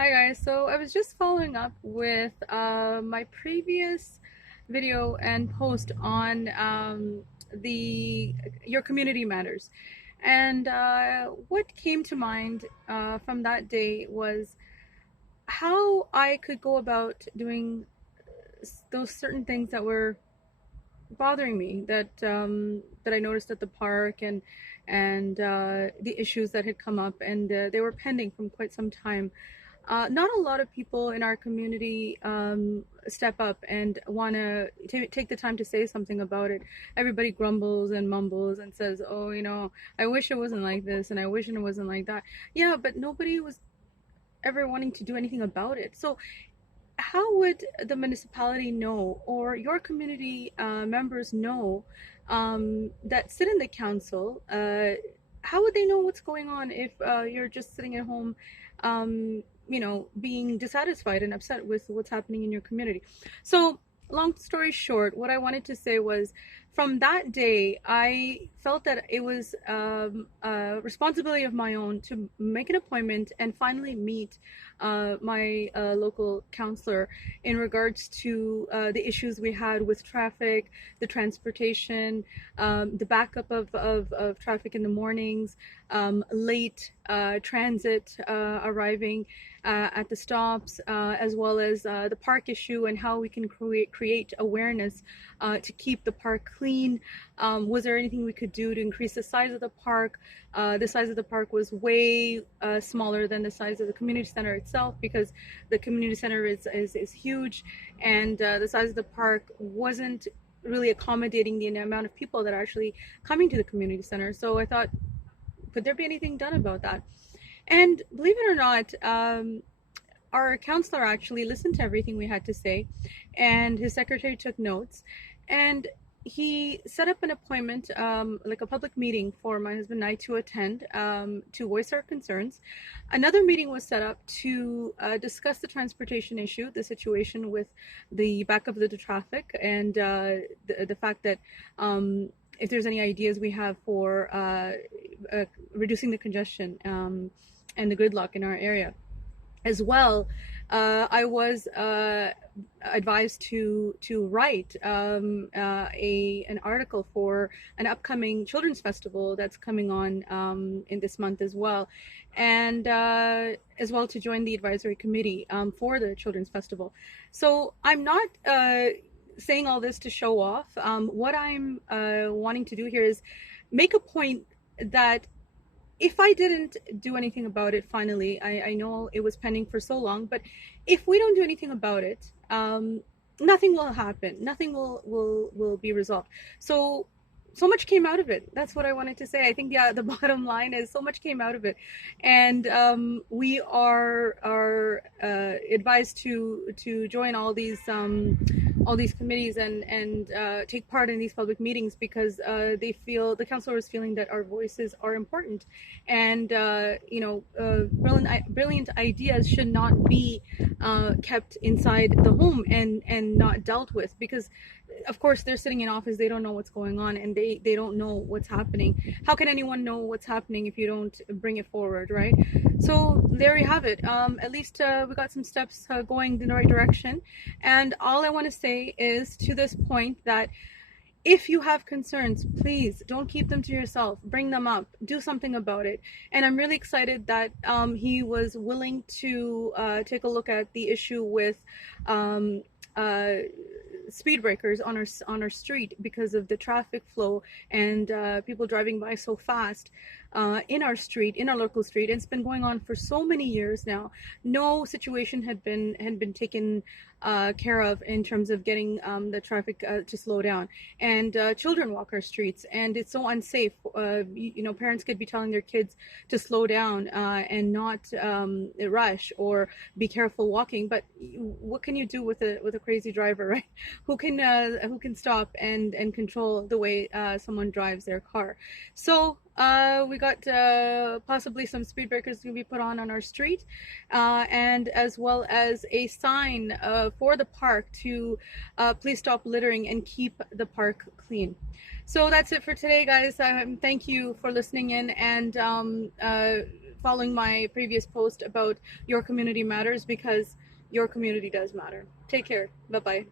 Hi guys, so I was just following up with my previous video and post on the your community matters, and what came to mind from that day was how I could go about doing those certain things that were bothering me that I noticed at the park and the issues that had come up and they were pending from quite some time. Not a lot of people in our community step up and want to take the time to say something about it. Everybody grumbles and mumbles and says, "Oh, I wish it wasn't like this, and I wish it wasn't like that." Yeah, but nobody was ever wanting to do anything about it. So how would the municipality know or your community members know that sit in the council? How would they know what's going on if you're just sitting at home, being dissatisfied and upset with what's happening in your community? So, long story short, what I wanted to say was from that day, I felt that it was a responsibility of my own to make an appointment and finally meet my local counselor in regards to the issues we had with traffic, the transportation, the backup of traffic in the mornings, late transit arriving at the stops, as well as the park issue and how we can create awareness to keep the park clean. Was there anything we could do to increase the size of the park? The size of the park was way smaller than the size of the community center itself because the community center is huge, and the size of the park wasn't really accommodating the amount of people that are actually coming to the community center. So I thought, could there be anything done about that? And believe it or not, our counselor actually listened to everything we had to say, and his secretary took notes, and he set up an appointment, like a public meeting for my husband and I to attend, to voice our concerns. Another meeting was set up to discuss the transportation issue, the situation with the backup of the traffic, and the fact that if there's any ideas we have for reducing the congestion and the gridlock in our area as well. I was advised to write a an article for an upcoming children's festival that's coming on in this month as well, and as well to join the advisory committee for the children's festival. So I'm not saying all this to show off. What I'm wanting to do here is make a point that if I didn't do anything about it, finally, I know it was pending for so long, but if we don't do anything about it, nothing will happen. Nothing will be resolved. So much came out of it. That's what I wanted to say. I think the bottom line is so much came out of it, and we are advised to join all these committees and take part in these public meetings because they feel the council is feeling that our voices are important, and brilliant ideas should not be kept inside the home and not dealt with because of course they're sitting in office, they don't know what's going on, and they don't know what's happening. How can anyone know what's happening if you don't bring it forward, right? So there you have it. At least we got some steps going in the right direction, and all I want to say is to this point that if you have concerns, please don't keep them to yourself. Bring them up. Do something about it. And I'm really excited that he was willing to take a look at the issue with um, uh, speed breakers on our street because of the traffic flow and people driving by so fast in our street, in our local street. It's been going on for so many years now. No situation had been taken care of in terms of getting the traffic to slow down. And children walk our streets, and it's so unsafe. Parents could be telling their kids to slow down and not rush or be careful walking. But what can you do with a crazy driver, right? Who can stop and control the way someone drives their car? So we got possibly some speed breakers to be put on our street, and as well as a sign for the park to please stop littering and keep the park clean. So that's it for today, guys. Thank you for listening in, and following my previous post about your community matters, because your community does matter. Take care. Bye bye.